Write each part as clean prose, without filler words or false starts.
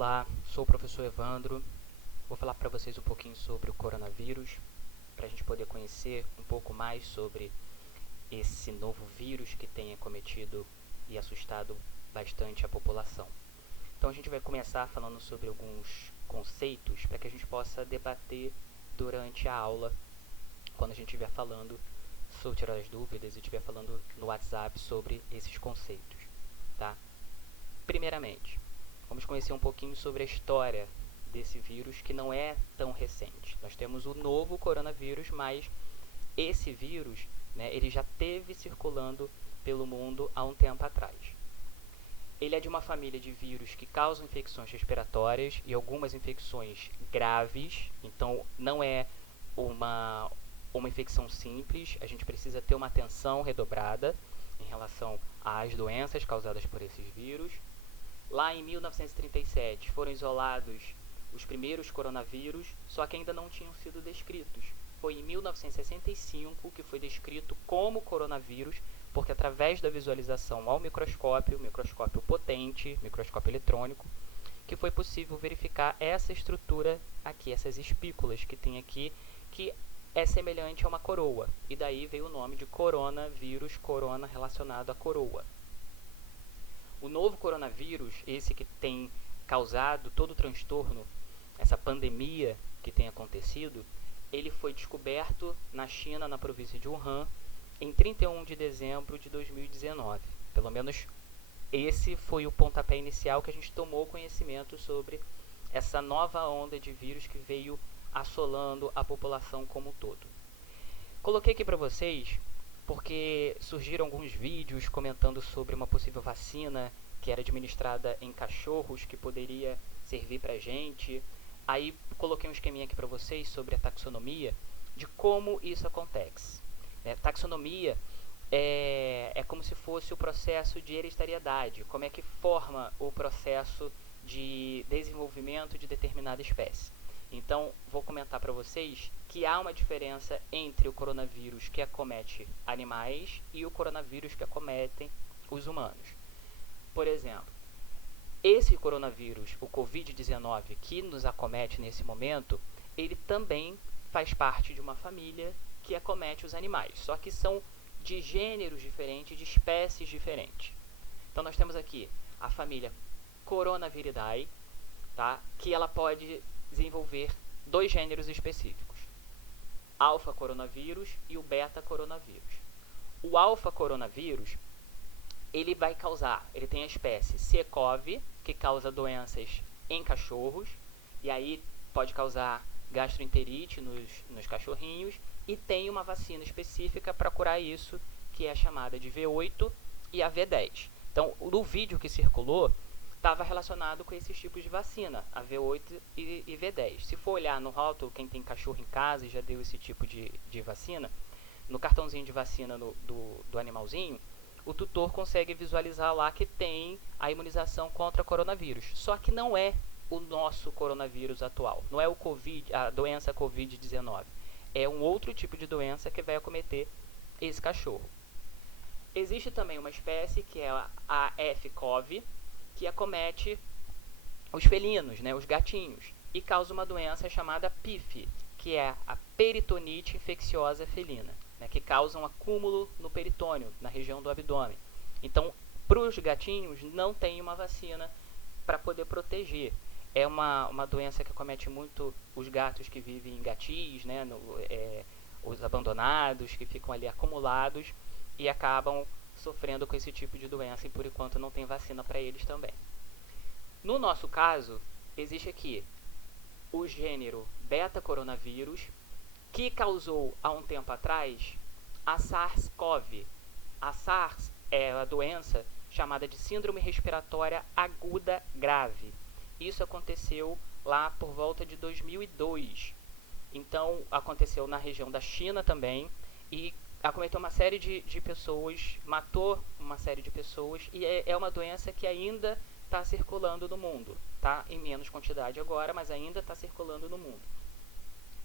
Olá, sou o professor Evandro. Vou falar para vocês um pouquinho sobre o coronavírus, para a gente poder conhecer um pouco mais sobre esse novo vírus que tem acometido e assustado bastante a população. Então a gente vai começar falando sobre alguns conceitos para que a gente possa debater durante a aula, quando a gente estiver falando, sobre tirar as dúvidas e estiver falando no WhatsApp sobre esses conceitos, tá? Primeiramente, vamos conhecer um pouquinho sobre a história desse vírus, que não é tão recente. Nós temos o novo coronavírus, mas esse vírus, ele já esteve circulando pelo mundo há um tempo atrás. Ele é de uma família de vírus que causam infecções respiratórias e algumas infecções graves, então não é uma infecção simples, a gente precisa ter uma atenção redobrada em relação às doenças causadas por esses vírus. Lá em 1937 foram isolados os primeiros coronavírus, só que ainda não tinham sido descritos. Foi em 1965 que foi descrito como coronavírus, porque através da visualização ao microscópio potente, microscópio eletrônico, que foi possível verificar essa estrutura aqui, essas espículas que tem aqui, que é semelhante a uma coroa. E daí veio o nome de coronavírus, corona relacionado à coroa. O novo coronavírus, esse que tem causado todo o transtorno, essa pandemia que tem acontecido, ele foi descoberto na China, na província de Wuhan, em 31 de dezembro de 2019. Pelo menos esse foi o pontapé inicial que a gente tomou conhecimento sobre essa nova onda de vírus que veio assolando a população como um todo. Coloquei aqui para vocês porque surgiram alguns vídeos comentando sobre uma possível vacina que era administrada em cachorros que poderia servir para a gente. Aí coloquei um esqueminha aqui para vocês sobre a taxonomia, de como isso acontece. Taxonomia é como se fosse o processo de hereditariedade, como é que forma o processo de desenvolvimento de determinada espécie. Então, vou comentar para vocês que há uma diferença entre o coronavírus que acomete animais e o coronavírus que acometem os humanos. Por exemplo, esse coronavírus, o Covid-19, que nos acomete nesse momento, ele também faz parte de uma família que acomete os animais, só que são de gêneros diferentes, de espécies diferentes. Então, nós temos aqui a família Coronaviridae, tá? Que ela pode desenvolver dois gêneros específicos, alfa coronavírus e o beta coronavírus. O alfa coronavírus, ele tem a espécie C-CoV, que causa doenças em cachorros, e aí pode causar gastroenterite nos cachorrinhos, e tem uma vacina específica para curar isso, que é chamada de V8 e a V10. Então, no vídeo que circulou, estava relacionado com esses tipos de vacina, a V8 e V10. Se for olhar no rótulo, quem tem cachorro em casa e já deu esse tipo de vacina, no cartãozinho de vacina do animalzinho, o tutor consegue visualizar lá que tem a imunização contra coronavírus. Só que não é o nosso coronavírus atual, não é o COVID, a doença Covid-19. É um outro tipo de doença que vai acometer esse cachorro. Existe também uma espécie que é a F-CoV, que acomete os felinos, os gatinhos, e causa uma doença chamada PIF, que é a peritonite infecciosa felina, que causa um acúmulo no peritônio, na região do abdômen. Então, para os gatinhos, não tem uma vacina para poder proteger. É uma doença que acomete muito os gatos que vivem em gatis, os abandonados, que ficam ali acumulados e acabam sofrendo com esse tipo de doença, e por enquanto não tem vacina para eles também. No nosso caso, existe aqui o gênero beta-coronavírus, que causou há um tempo atrás a SARS-CoV. A SARS é a doença chamada de síndrome respiratória aguda grave. Isso aconteceu lá por volta de 2002. Então, aconteceu na região da China também, e acometeu uma série de pessoas, matou uma série de pessoas, e é uma doença que ainda está circulando no mundo. Tá em menos quantidade agora, mas ainda está circulando no mundo.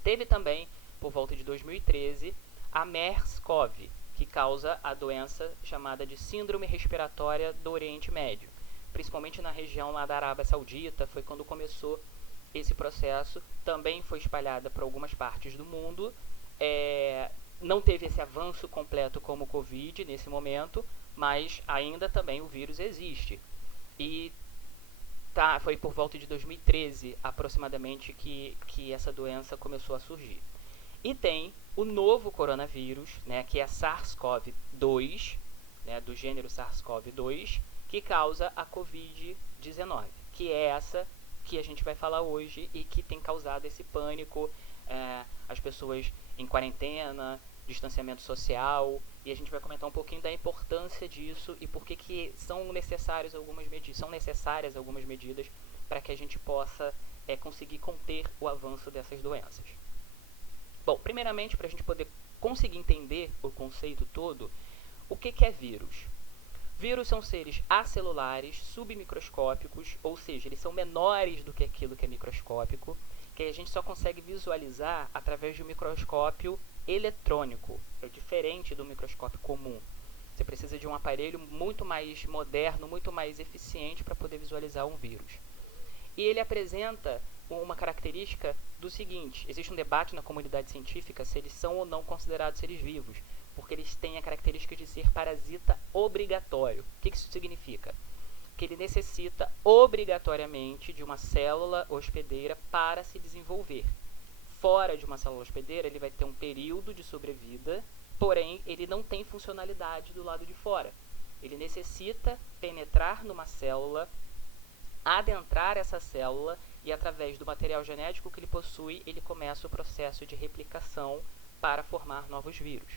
Teve também, por volta de 2013, a MERS-CoV, que causa a doença chamada de síndrome respiratória do Oriente Médio. principalmente na região lá da Arábia Saudita, foi quando começou esse processo. Também foi espalhada para algumas partes do mundo. Não teve esse avanço completo como o Covid nesse momento, mas ainda também o vírus existe. E foi por volta de 2013, aproximadamente, que essa doença começou a surgir. E tem o novo coronavírus, né, que é SARS-CoV-2, né, do gênero SARS-CoV-2, que causa a Covid-19, que é essa que a gente vai falar hoje e que tem causado esse pânico, as pessoas em quarentena, distanciamento social, e a gente vai comentar um pouquinho da importância disso e por que são necessárias algumas medidas para que a gente possa conseguir conter o avanço dessas doenças. Bom, primeiramente, para a gente poder conseguir entender o conceito todo, o que é vírus? Vírus são seres acelulares, submicroscópicos, ou seja, eles são menores do que aquilo que é microscópico, que a gente só consegue visualizar através de um microscópio eletrônico, é diferente do microscópio comum. Você precisa de um aparelho muito mais moderno, muito mais eficiente para poder visualizar um vírus. E ele apresenta uma característica do seguinte: existe um debate na comunidade científica se eles são ou não considerados seres vivos, porque eles têm a característica de ser parasita obrigatório. O que isso significa? Que ele necessita obrigatoriamente de uma célula hospedeira para se desenvolver. Fora de uma célula hospedeira, ele vai ter um período de sobrevida, porém ele não tem funcionalidade do lado de fora. Ele necessita penetrar numa célula, adentrar essa célula e, através do material genético que ele possui, ele começa o processo de replicação para formar novos vírus.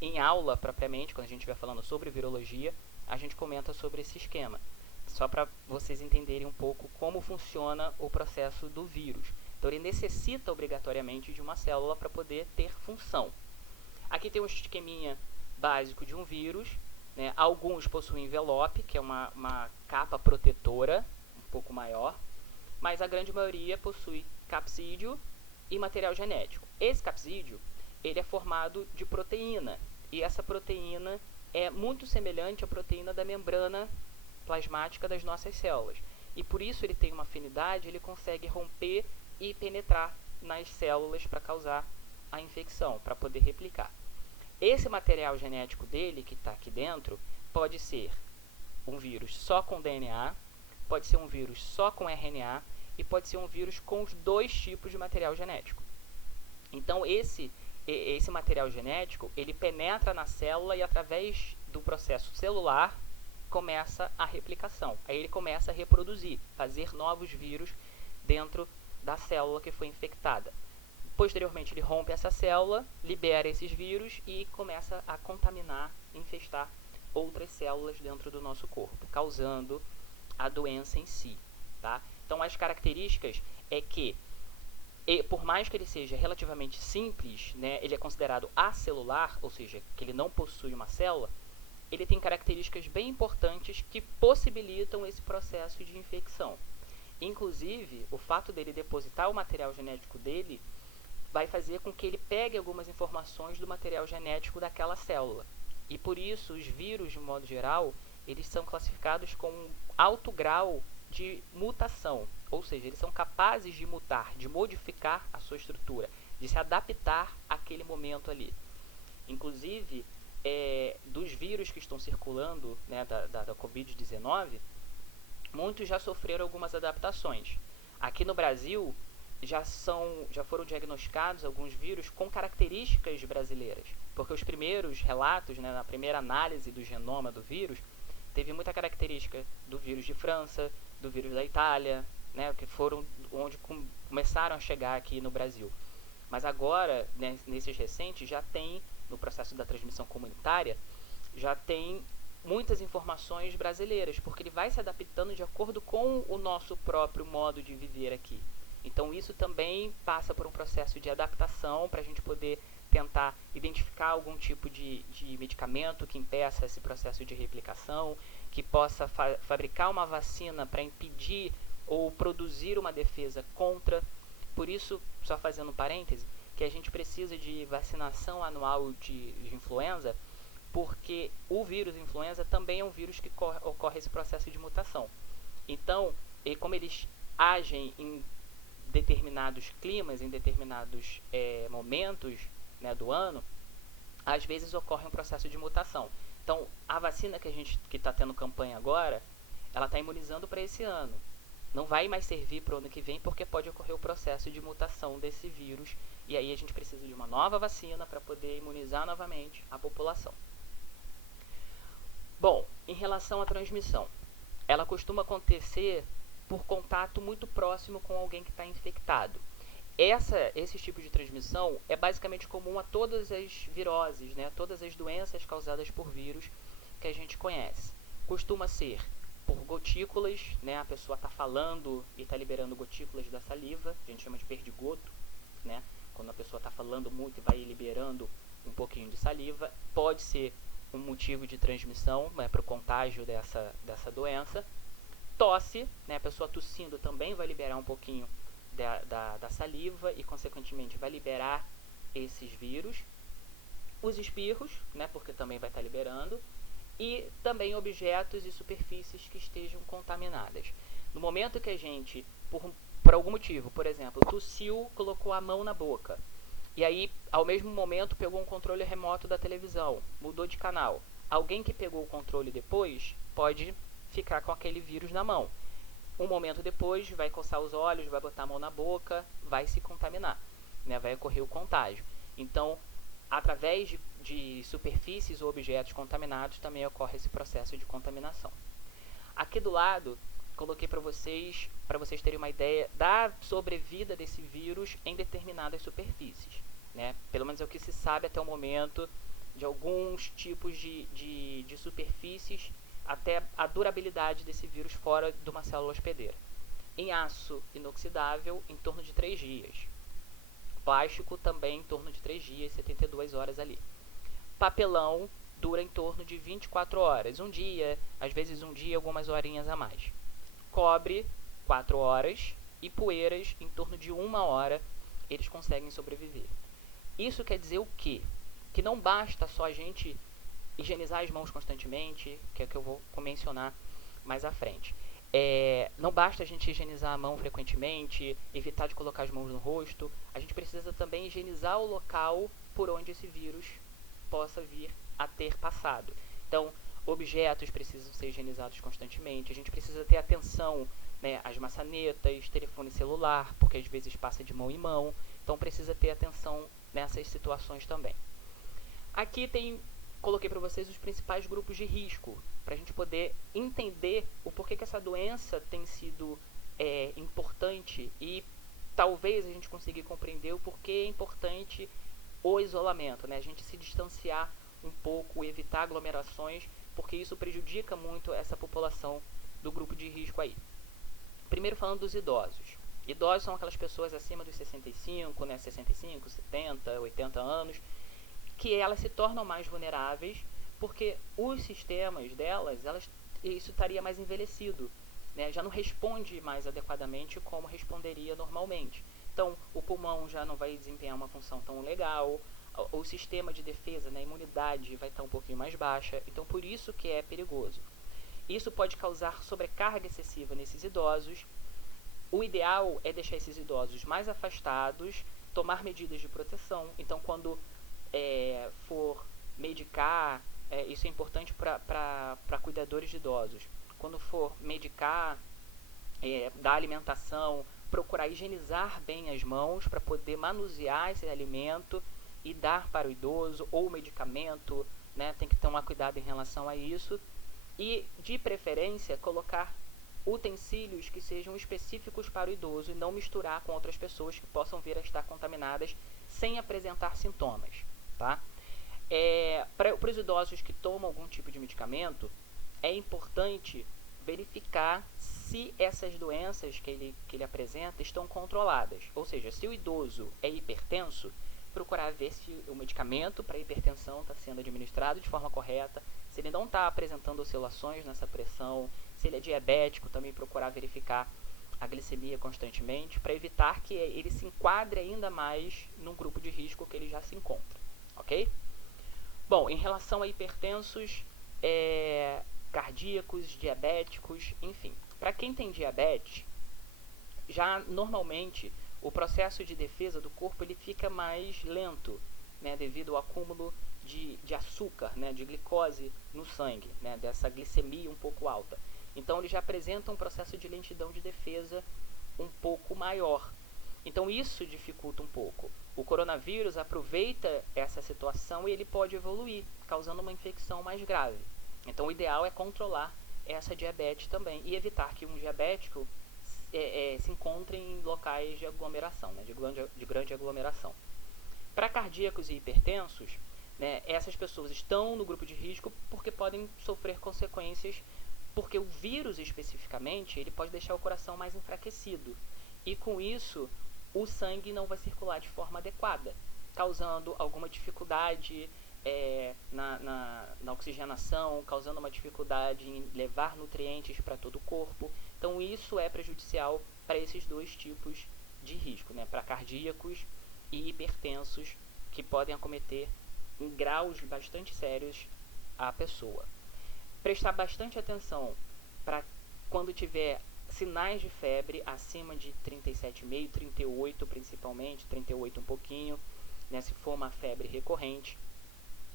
Em aula, propriamente, quando a gente estiver falando sobre virologia, a gente comenta sobre esse esquema, só para vocês entenderem um pouco como funciona o processo do vírus. Então, ele necessita obrigatoriamente de uma célula para poder ter função. Aqui tem um esqueminha básico de um vírus, né? Alguns possuem envelope, que é uma capa protetora, um pouco maior, mas a grande maioria possui capsídeo e material genético. Esse capsídeo, ele é formado de proteína, e essa proteína é muito semelhante à proteína da membrana plasmática das nossas células. E por isso ele tem uma afinidade, ele consegue romper e penetrar nas células para causar a infecção, para poder replicar. Esse material genético dele, que está aqui dentro, pode ser um vírus só com DNA, pode ser um vírus só com RNA e pode ser um vírus com os dois tipos de material genético. Então, esse material genético, ele penetra na célula e, através do processo celular, começa a replicação. Aí ele começa a reproduzir, fazer novos vírus dentro da célula que foi infectada. Posteriormente, ele rompe essa célula, libera esses vírus e começa a contaminar, infestar outras células dentro do nosso corpo, causando a doença em si. Tá? Então, as características é que, por mais que ele seja relativamente simples, né, ele é considerado acelular, ou seja, que ele não possui uma célula, ele tem características bem importantes que possibilitam esse processo de infecção. Inclusive, o fato dele depositar o material genético dele vai fazer com que ele pegue algumas informações do material genético daquela célula. E por isso, os vírus, de modo geral, eles são classificados com um alto grau de mutação. Ou seja, eles são capazes de mutar, de modificar a sua estrutura, de se adaptar àquele momento ali. Inclusive, dos vírus que estão circulando, né, da Covid-19, muitos já sofreram algumas adaptações. Aqui no Brasil, já foram diagnosticados alguns vírus com características brasileiras, porque os primeiros relatos, né, na primeira análise do genoma do vírus, teve muita característica do vírus de França, do vírus da Itália, né, que foram onde começaram a chegar aqui no Brasil. Mas agora, né, nesses recentes, já tem, no processo da transmissão comunitária, já tem muitas informações brasileiras, porque ele vai se adaptando de acordo com o nosso próprio modo de viver aqui. Então, isso também passa por um processo de adaptação para a gente poder tentar identificar algum tipo de medicamento que impeça esse processo de replicação, que possa fabricar uma vacina para impedir ou produzir uma defesa contra. Por isso, só fazendo um parêntese, que a gente precisa de vacinação anual de influenza, porque o vírus influenza também é um vírus que ocorre esse processo de mutação. Então, como eles agem em determinados climas, em determinados momentos, né, do ano, às vezes ocorre um processo de mutação. Então, a vacina que está tendo campanha agora, ela está imunizando para esse ano. Não vai mais servir para o ano que vem porque pode ocorrer o processo de mutação desse vírus e aí a gente precisa de uma nova vacina para poder imunizar novamente a população. Bom, em relação à transmissão, ela costuma acontecer por contato muito próximo com alguém que está infectado. Esse tipo de transmissão é basicamente comum a todas as viroses, né? Todas as doenças causadas por vírus que a gente conhece. Costuma ser por gotículas, né? A pessoa está falando e está liberando gotículas da saliva, a gente chama de perdigoto, né? Quando a pessoa está falando muito e vai liberando um pouquinho de saliva, pode ser um motivo de transmissão, né, para o contágio dessa doença. Tosse, né? A pessoa tossindo também vai liberar um pouquinho da saliva e, consequentemente, vai liberar esses vírus. Os espirros, né, porque também vai estar liberando. E também objetos e superfícies que estejam contaminadas. No momento que a gente, por algum motivo, por exemplo, tossiu, colocou a mão na boca, e aí, ao mesmo momento, pegou um controle remoto da televisão, mudou de canal. Alguém que pegou o controle depois pode ficar com aquele vírus na mão. Um momento depois, vai coçar os olhos, vai botar a mão na boca, vai se contaminar, né? Vai ocorrer o contágio. Então, através de superfícies ou objetos contaminados, também ocorre esse processo de contaminação. Aqui do lado, coloquei para vocês terem uma ideia da sobrevida desse vírus em determinadas superfícies, né? Pelo menos é o que se sabe até o momento de alguns tipos de superfícies, até a durabilidade desse vírus fora de uma célula hospedeira. Em aço inoxidável, em torno de 3 dias. Plástico também em torno de 3 dias, 72 horas ali. Papelão dura em torno de 24 horas. Um dia, às vezes um dia, algumas horinhas a mais. Cobre, 4 horas. E poeiras, em torno de 1 hora, eles conseguem sobreviver. Isso quer dizer o quê? Que não basta só a gente higienizar as mãos constantemente, que é o que eu vou mencionar mais à frente. Não basta a gente higienizar a mão frequentemente, evitar de colocar as mãos no rosto, a gente precisa também higienizar o local por onde esse vírus possa vir a ter passado. Então, objetos precisam ser higienizados constantemente, a gente precisa ter atenção, né, às maçanetas, telefone celular, porque às vezes passa de mão em mão, então precisa ter atenção nessas situações também. Aqui coloquei para vocês os principais grupos de risco, para a gente poder entender o porquê que essa doença tem sido importante e talvez a gente consiga compreender o porquê é importante o isolamento, né? A gente se distanciar um pouco, evitar aglomerações, porque isso prejudica muito essa população do grupo de risco aí. Primeiro falando dos idosos. Idosos são aquelas pessoas acima dos 65, né? 65, 70, 80 anos, que elas se tornam mais vulneráveis porque os sistemas delas, isso estaria mais envelhecido, né? Já não responde mais adequadamente como responderia normalmente. Então, o pulmão já não vai desempenhar uma função tão legal, o sistema de defesa, né, a imunidade vai estar um pouquinho mais baixa, então por isso que é perigoso. Isso pode causar sobrecarga excessiva nesses idosos. O ideal é deixar esses idosos mais afastados, tomar medidas de proteção. Então, quando for medicar, isso é importante para cuidadores de idosos. Quando for medicar, dar alimentação, procurar higienizar bem as mãos para poder manusear esse alimento e dar para o idoso, ou o medicamento, né? Tem que tomar cuidado em relação a isso. E, de preferência, colocar utensílios que sejam específicos para o idoso e não misturar com outras pessoas que possam vir a estar contaminadas sem apresentar sintomas. Tá? Para os idosos que tomam algum tipo de medicamento, é importante verificar se essas doenças que ele apresenta estão controladas. Ou seja, se o idoso é hipertenso, procurar ver se o medicamento para hipertensão está sendo administrado de forma correta, se ele não está apresentando oscilações nessa pressão, se ele é diabético, também procurar verificar a glicemia constantemente, para evitar que ele se enquadre ainda mais num grupo de risco que ele já se encontra. Ok? Bom, em relação a hipertensos, cardíacos, diabéticos, enfim, Para quem tem diabetes, já normalmente o processo de defesa do corpo ele fica mais lento, né, devido ao acúmulo de açúcar, né, de glicose no sangue, né, dessa glicemia um pouco alta. Então ele já apresenta um processo de lentidão de defesa um pouco maior. Então isso dificulta um pouco. O coronavírus aproveita essa situação e ele pode evoluir, causando uma infecção mais grave. Então o ideal é controlar essa diabetes também e evitar que um diabético se encontre em locais de aglomeração, né, de grande aglomeração. Para cardíacos e hipertensos, né, essas pessoas estão no grupo de risco porque podem sofrer consequências, porque o vírus especificamente ele pode deixar o coração mais enfraquecido e com isso o sangue não vai circular de forma adequada, causando alguma dificuldade na oxigenação, causando uma dificuldade em levar nutrientes para todo o corpo. Então isso é prejudicial para esses dois tipos de risco, né? Para cardíacos e hipertensos, que podem acometer em graus bastante sérios a pessoa. Prestar bastante atenção para quando tiver sinais de febre acima de 37,5, 38 principalmente, 38 um pouquinho, né, se for uma febre recorrente.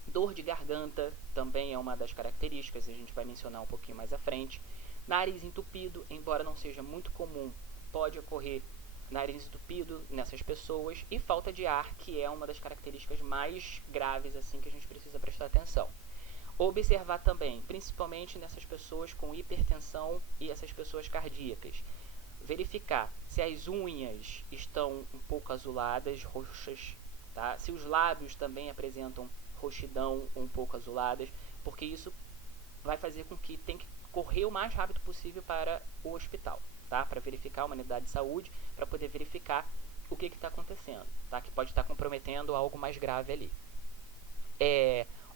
Dor de garganta também é uma das características, a gente vai mencionar um pouquinho mais à frente. Nariz entupido, embora não seja muito comum, pode ocorrer nariz entupido nessas pessoas. E falta de ar, que é uma das características mais graves assim que a gente precisa prestar atenção. Observar também, principalmente nessas pessoas com hipertensão e essas pessoas cardíacas. Verificar se as unhas estão um pouco azuladas, roxas, tá? Se os lábios também apresentam roxidão um pouco azuladas, porque isso vai fazer com que tenha que correr o mais rápido possível para o hospital, tá? Para verificar uma unidade de saúde, para poder verificar o que está acontecendo, tá? Que pode estar comprometendo algo mais grave ali.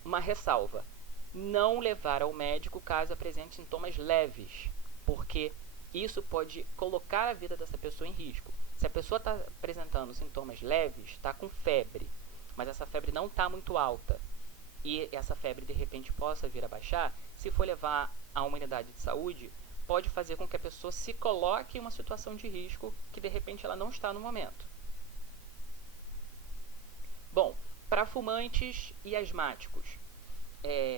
Uma ressalva: não levar ao médico caso apresente sintomas leves, porque isso pode colocar a vida dessa pessoa em risco. Se a pessoa está apresentando sintomas leves, está com febre, mas essa febre não está muito alta, e essa febre de repente possa vir a baixar, se for levar a uma unidade de saúde, pode fazer com que a pessoa se coloque em uma situação de risco que de repente ela não está no momento. Bom, para fumantes e asmáticos,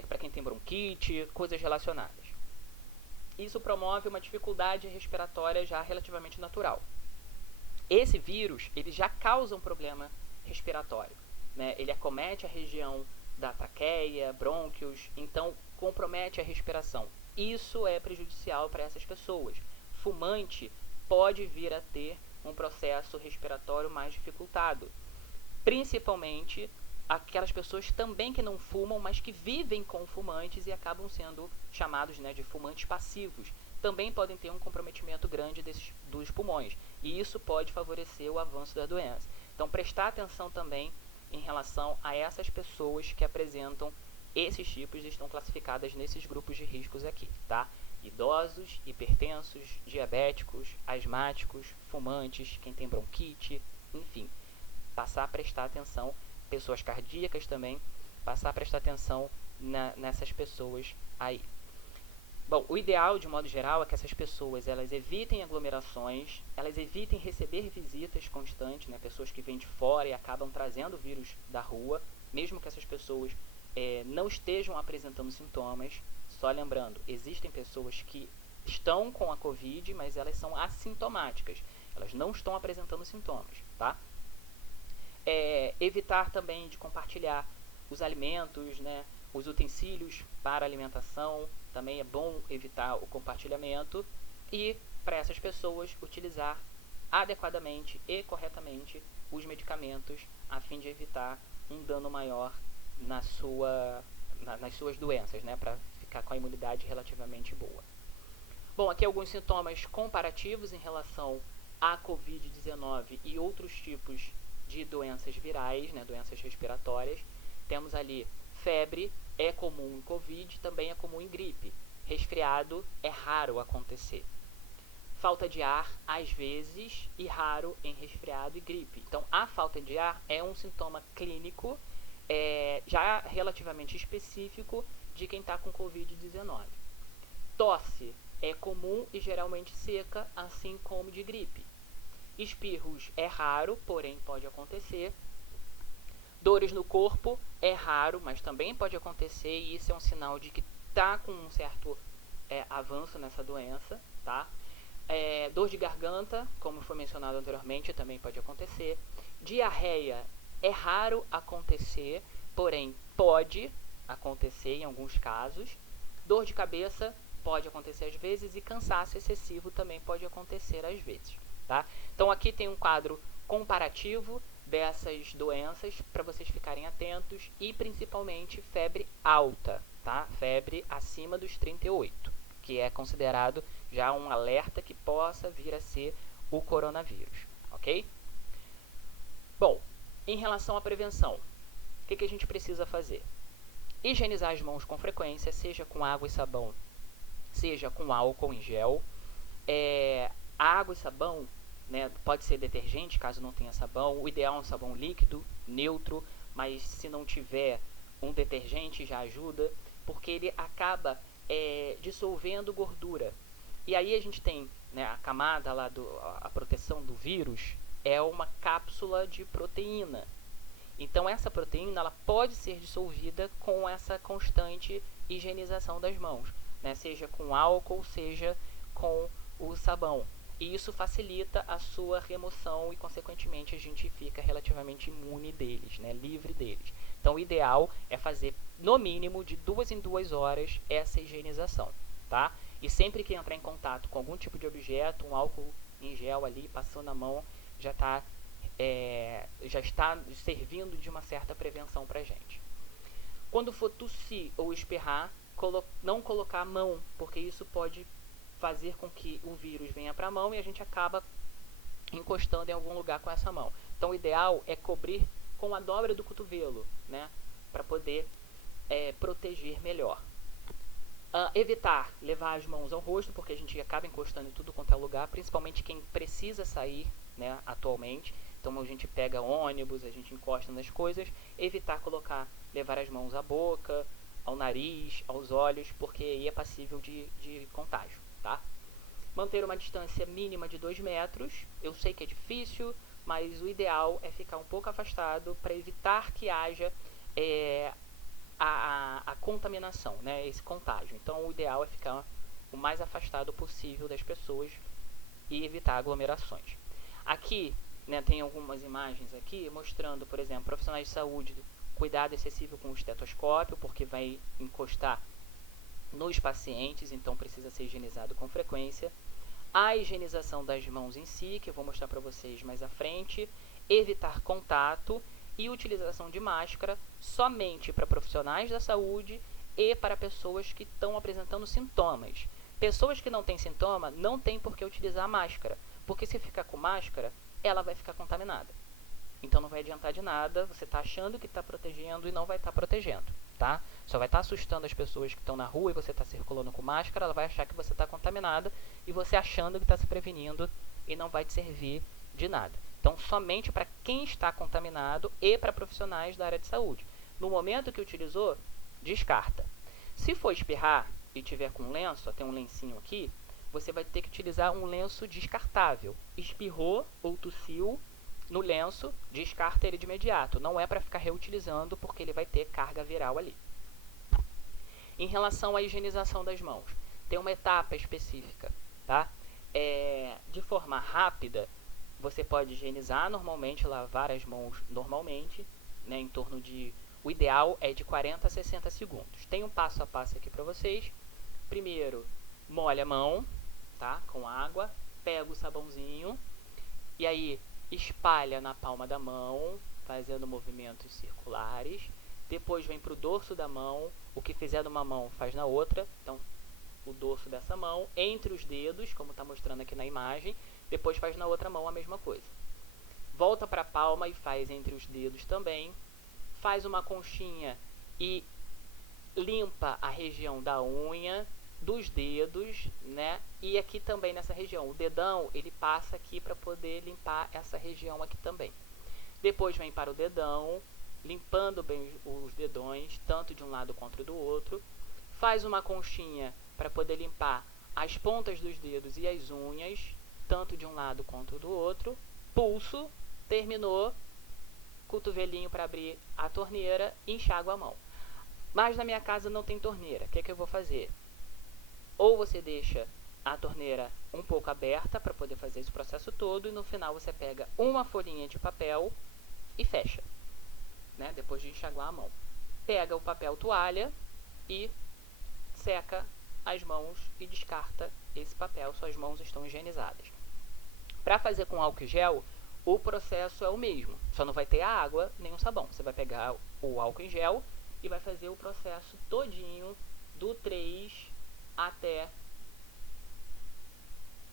para quem tem bronquite, coisas relacionadas. Isso promove uma dificuldade respiratória já relativamente natural. Esse vírus, ele já causa um problema respiratório, né? Ele acomete a região da traqueia, brônquios, então compromete a respiração. Isso é prejudicial para essas pessoas. Fumante pode vir a ter um processo respiratório mais dificultado, principalmente aquelas pessoas também que não fumam, mas que vivem com fumantes e acabam sendo chamados, né, de fumantes passivos. Também podem ter um comprometimento grande dos pulmões, e isso pode favorecer o avanço da doença. Então, prestar atenção também em relação a essas pessoas que apresentam esses tipos e estão classificadas nesses grupos de riscos aqui, tá? Idosos, hipertensos, diabéticos, asmáticos, fumantes, quem tem bronquite, enfim. Passar a prestar atenção, pessoas cardíacas também, passar a prestar atenção nessas pessoas aí. Bom, o ideal, de modo geral, é que essas pessoas elas evitem aglomerações, elas evitem receber visitas constantes, né, pessoas que vêm de fora e acabam trazendo o vírus da rua, mesmo que essas pessoas não estejam apresentando sintomas. Só lembrando, existem pessoas que estão com a Covid, mas elas são assintomáticas, elas não estão apresentando sintomas, tá? Evitar também de compartilhar os alimentos, né, os utensílios para alimentação, também é bom evitar o compartilhamento. E para essas pessoas utilizar adequadamente e corretamente os medicamentos a fim de evitar um dano maior nas suas doenças, né, para ficar com a imunidade relativamente boa. Bom, aqui alguns sintomas comparativos em relação à Covid-19 e outros tipos de doenças virais, né, doenças respiratórias. Temos ali febre, é comum em Covid, também é comum em gripe. Resfriado é raro acontecer. Falta de ar, às vezes, e raro em resfriado e gripe. Então, a falta de ar é um sintoma clínico já relativamente específico de quem está com Covid-19. Tosse é comum e geralmente seca, assim como de gripe. Espirros é raro, porém pode acontecer. Dores no corpo é raro, mas também pode acontecer, e isso é um sinal de que está com um certo avanço nessa doença, tá? Dor de garganta, como foi mencionado anteriormente, também pode acontecer. Diarreia é raro acontecer, porém pode acontecer em alguns casos. Dor de cabeça pode acontecer às vezes, e cansaço excessivo também pode acontecer às vezes, tá? Então aqui tem um quadro comparativo dessas doenças para vocês ficarem atentos, e principalmente febre alta, tá? Febre acima dos 38, que é considerado já um alerta que possa vir a ser o coronavírus, ok? Bom, em relação à prevenção, o que a gente precisa fazer? Higienizar as mãos com frequência, seja com água e sabão, seja com álcool em gel. Água e sabão, né, pode ser detergente, caso não tenha sabão. O ideal é um sabão líquido, neutro, mas se não tiver um detergente já ajuda, porque ele acaba dissolvendo gordura. E aí a gente tem, né, a camada lá, a proteção do vírus, é uma cápsula de proteína. Então essa proteína ela pode ser dissolvida com essa constante higienização das mãos, né? Seja com álcool, seja com o sabão. E isso facilita a sua remoção e, consequentemente, a gente fica relativamente imune deles, né? Livre deles. Então o ideal é fazer, no mínimo, de 2 em 2 horas essa higienização, tá? E sempre que entrar em contato com algum tipo de objeto, um álcool em gel ali, passando a mão, já está servindo de uma certa prevenção para a gente. Quando for tossir ou espirrar, não colocar a mão, porque isso pode fazer com que o vírus venha para a mão e a gente acaba encostando em algum lugar com essa mão. Então o ideal é cobrir com a dobra do cotovelo, né, para poder proteger melhor. Evitar levar as mãos ao rosto, porque a gente acaba encostando em tudo quanto é lugar, principalmente quem precisa sair, né, atualmente. Então a gente pega ônibus, a gente encosta nas coisas. Evitar levar as mãos à boca, ao nariz, aos olhos, porque aí é passível de contágio, tá? Manter uma distância mínima de 2 metros. Eu sei que é difícil, mas o ideal é ficar um pouco afastado para evitar que haja a contaminação, né, esse contágio. Então o ideal é ficar o mais afastado possível das pessoas e evitar aglomerações. Aqui, né, tem algumas imagens aqui mostrando, por exemplo, profissionais de saúde, cuidado excessivo com o estetoscópio, porque vai encostar nos pacientes, então precisa ser higienizado com frequência. A higienização das mãos em si, que eu vou mostrar para vocês mais à frente. Evitar contato e utilização de máscara somente para profissionais da saúde e para pessoas que estão apresentando sintomas. Pessoas que não têm sintoma não tem por que utilizar máscara, porque se ficar com máscara, ela vai ficar contaminada. Então não vai adiantar de nada, você está achando que está protegendo e não vai estar protegendo, tá? Só vai estar assustando as pessoas que estão na rua e você está circulando com máscara, ela vai achar que você está contaminada e você achando que está se prevenindo e não vai te servir de nada. Então somente para quem está contaminado e para profissionais da área de saúde. No momento que utilizou, descarta. Se for espirrar e tiver com lenço, tem um lencinho aqui, você vai ter que utilizar um lenço descartável. Espirrou ou tossiu no lenço, descarta ele de imediato. Não é para ficar reutilizando, porque ele vai ter carga viral ali. Em relação à higienização das mãos, tem uma etapa específica, tá? De forma rápida, você pode higienizar normalmente, lavar as mãos normalmente, né, em torno de... O ideal é de 40 a 60 segundos. Tem um passo a passo aqui para vocês. Primeiro, molha a mão, tá, com água, pega o sabãozinho e aí espalha na palma da mão, fazendo movimentos circulares. Depois vem para o dorso da mão, o que fizer numa mão faz na outra. Então, o dorso dessa mão, entre os dedos, como está mostrando aqui na imagem. Depois faz na outra mão a mesma coisa. Volta para a palma e faz entre os dedos também. Faz uma conchinha e limpa a região da unha, dos dedos, né? E aqui também nessa região, o dedão, ele passa aqui para poder limpar essa região aqui também. Depois vem para o dedão, limpando bem os dedões, tanto de um lado quanto do outro. Faz uma conchinha para poder limpar as pontas dos dedos e as unhas, tanto de um lado quanto do outro, pulso, terminou, cotovelinho para abrir a torneira, enxago a mão. Mas na minha casa não tem torneira, o que eu vou fazer? Ou você deixa a torneira um pouco aberta para poder fazer esse processo todo e no final você pega uma folhinha de papel e fecha, né? Depois de enxaguar a mão. Pega o papel toalha e seca as mãos e descarta esse papel, suas mãos estão higienizadas. Para fazer com álcool e gel, o processo é o mesmo, só não vai ter a água nem o sabão. Você vai pegar o álcool em gel e vai fazer o processo todinho do 3 até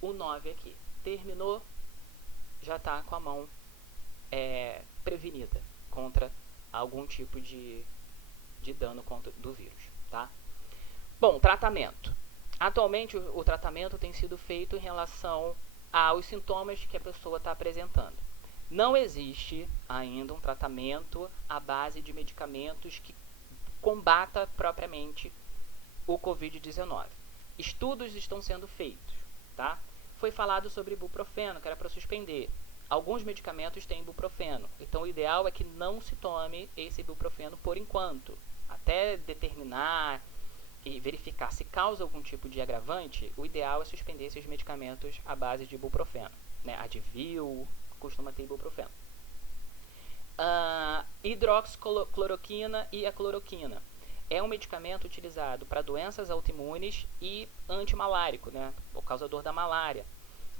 o 9 aqui. Terminou, já está com a mão prevenida contra algum tipo de dano do vírus, tá? Bom, tratamento. Atualmente o tratamento tem sido feito em relação aos sintomas que a pessoa está apresentando. Não existe ainda um tratamento à base de medicamentos que combata propriamente o Covid-19. Estudos estão sendo feitos, tá? Foi falado sobre ibuprofeno, que era para suspender. Alguns medicamentos têm ibuprofeno, então o ideal é que não se tome esse ibuprofeno por enquanto, até determinar e verificar se causa algum tipo de agravante. O ideal é suspender esses medicamentos à base de ibuprofeno, né? Advil costuma ter ibuprofeno. Hidroxicloroquina e a cloroquina é um medicamento utilizado para doenças autoimunes e antimalárico, né? O causador da malária,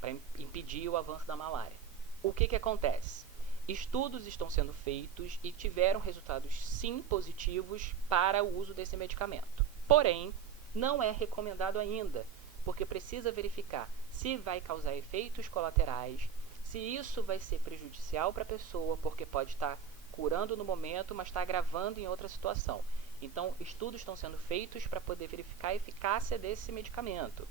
para impedir o avanço da malária. O que acontece? Estudos estão sendo feitos e tiveram resultados sim positivos para o uso desse medicamento. Porém, não é recomendado ainda, porque precisa verificar se vai causar efeitos colaterais, se isso vai ser prejudicial para a pessoa, porque pode estar curando no momento, mas está agravando em outra situação. Então, estudos estão sendo feitos para poder verificar a eficácia desse medicamento.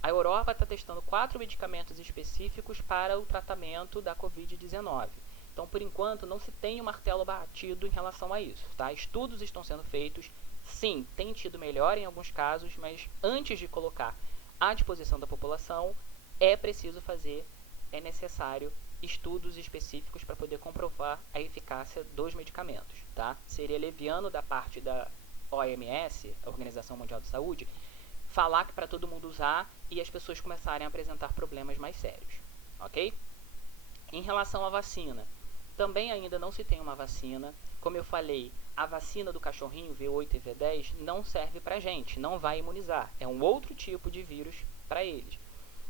A Europa está testando 4 medicamentos específicos para o tratamento da Covid-19. Então, por enquanto, não se tem um martelo batido em relação a isso, tá? Estudos estão sendo feitos, sim, tem tido melhora em alguns casos, mas antes de colocar à disposição da população, é necessário estudos específicos para poder comprovar a eficácia dos medicamentos, tá? Seria leviano da parte da OMS, a Organização Mundial de Saúde, falar que para todo mundo usar e as pessoas começarem a apresentar problemas mais sérios, ok? Em relação à vacina, também ainda não se tem uma vacina. Como eu falei, a vacina do cachorrinho V8 e V10 não serve para gente, não vai imunizar. É um outro tipo de vírus para eles.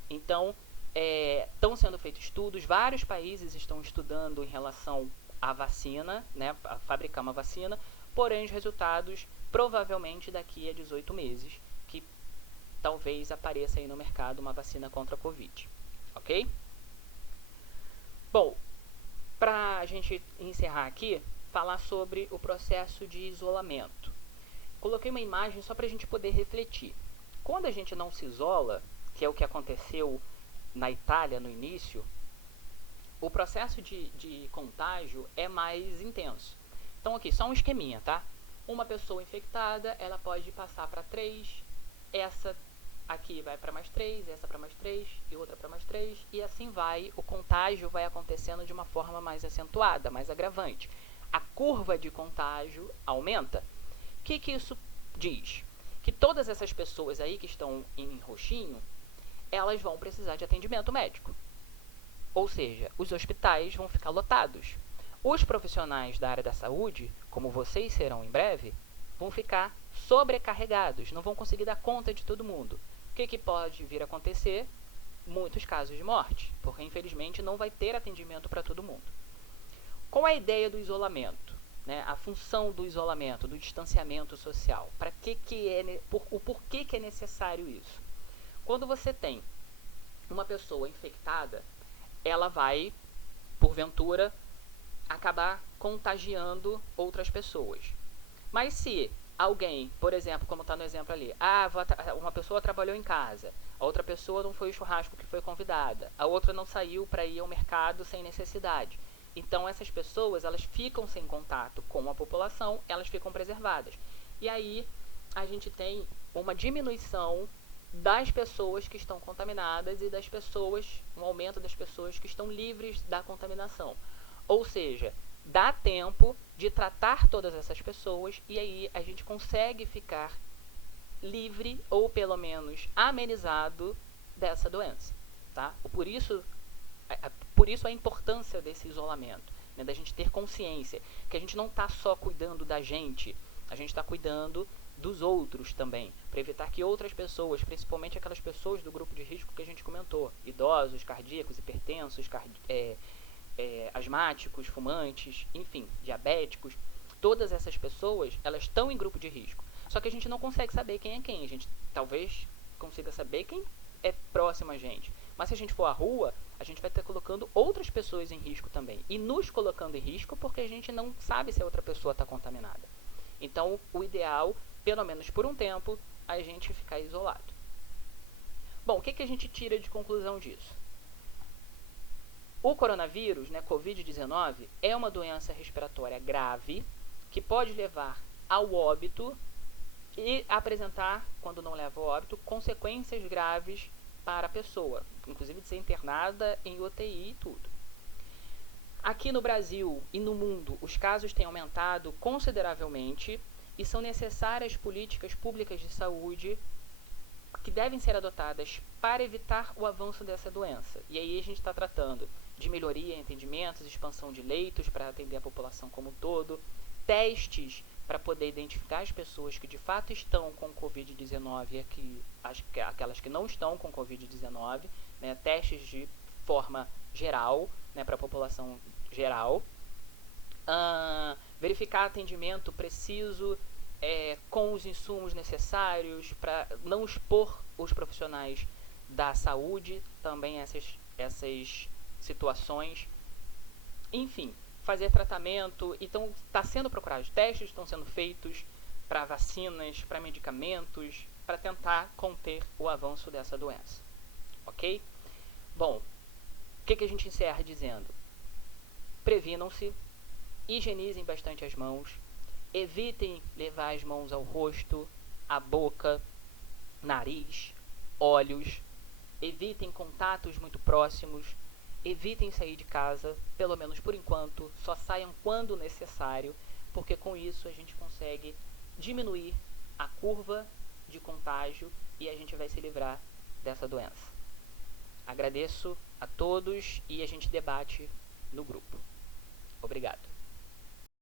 Então, estão sendo feitos estudos, vários países estão estudando em relação à vacina, né, a fabricar uma vacina, porém os resultados provavelmente daqui a 18 meses, que talvez apareça aí no mercado uma vacina contra a Covid, ok? Bom, para a gente encerrar aqui, falar sobre o processo de isolamento. Coloquei uma imagem só para a gente poder refletir. Quando a gente não se isola, que é o que aconteceu na Itália no início, o processo de contágio é mais intenso. Então aqui, só um esqueminha, tá? Uma pessoa infectada, ela pode passar para 3, essa aqui vai para mais 3, essa para mais 3 e outra para mais 3, e assim vai, o contágio vai acontecendo de uma forma mais acentuada, mais agravante. A curva de contágio aumenta. O que isso diz? Que todas essas pessoas aí que estão em roxinho, elas vão precisar de atendimento médico. Ou seja, os hospitais vão ficar lotados. Os profissionais da área da saúde, como vocês serão em breve, vão ficar sobrecarregados, não vão conseguir dar conta de todo mundo. O que pode vir a acontecer? Muitos casos de morte, porque infelizmente não vai ter atendimento para todo mundo. Qual é a ideia do isolamento? Né? A função do isolamento, do distanciamento social. O porquê que é necessário isso? Quando você tem uma pessoa infectada, ela vai, porventura, acabar contagiando outras pessoas. Mas se alguém, por exemplo, como está no exemplo ali, uma pessoa trabalhou em casa, a outra pessoa não foi ao churrasco que foi convidada, a outra não saiu para ir ao mercado sem necessidade. Então essas pessoas, elas ficam sem contato com a população, elas ficam preservadas. E aí a gente tem uma diminuição das pessoas que estão contaminadas e das pessoas, um aumento das pessoas que estão livres da contaminação. Ou seja, dá tempo de tratar todas essas pessoas e aí a gente consegue ficar livre ou pelo menos amenizado dessa doença, tá? Por isso a importância desse isolamento, né, da gente ter consciência que a gente não está só cuidando da gente, a gente está cuidando dos outros também, para evitar que outras pessoas, principalmente aquelas pessoas do grupo de risco que a gente comentou, idosos, cardíacos, hipertensos, asmáticos, fumantes, enfim, diabéticos, todas essas pessoas, elas estão em grupo de risco. Só que a gente não consegue saber quem é quem. A gente talvez consiga saber quem é próximo a gente. Mas se a gente for à rua, a gente vai estar colocando outras pessoas em risco também. E nos colocando em risco porque a gente não sabe se a outra pessoa está contaminada. Então, o ideal, pelo menos por um tempo, é a gente ficar isolado. Bom, o que a gente tira de conclusão disso? O coronavírus, né, Covid-19, é uma doença respiratória grave que pode levar ao óbito e apresentar, quando não leva ao óbito, consequências graves para a pessoa, inclusive de ser internada em UTI e tudo. Aqui no Brasil e no mundo, os casos têm aumentado consideravelmente e são necessárias políticas públicas de saúde que devem ser adotadas para evitar o avanço dessa doença. E aí a gente está tratando de melhoria em atendimentos, expansão de leitos para atender a população como um todo, testes para poder identificar as pessoas que de fato estão com Covid-19 e aquelas que não estão com Covid-19, né, testes de forma geral, né, para a população geral, verificar atendimento preciso com os insumos necessários para não expor os profissionais da saúde também essas situações, enfim, fazer tratamento. Então está sendo procurado testes, estão sendo feitos para vacinas, para medicamentos, para tentar conter o avanço dessa doença, ok? Bom, o que a gente encerra dizendo? Previnam-se, higienizem bastante as mãos, evitem levar as mãos ao rosto, à boca, nariz, olhos, evitem contatos muito próximos, evitem sair de casa, pelo menos por enquanto, só saiam quando necessário, porque com isso a gente consegue diminuir a curva de contágio e a gente vai se livrar dessa doença. Agradeço a todos e a gente debate no grupo. Obrigado.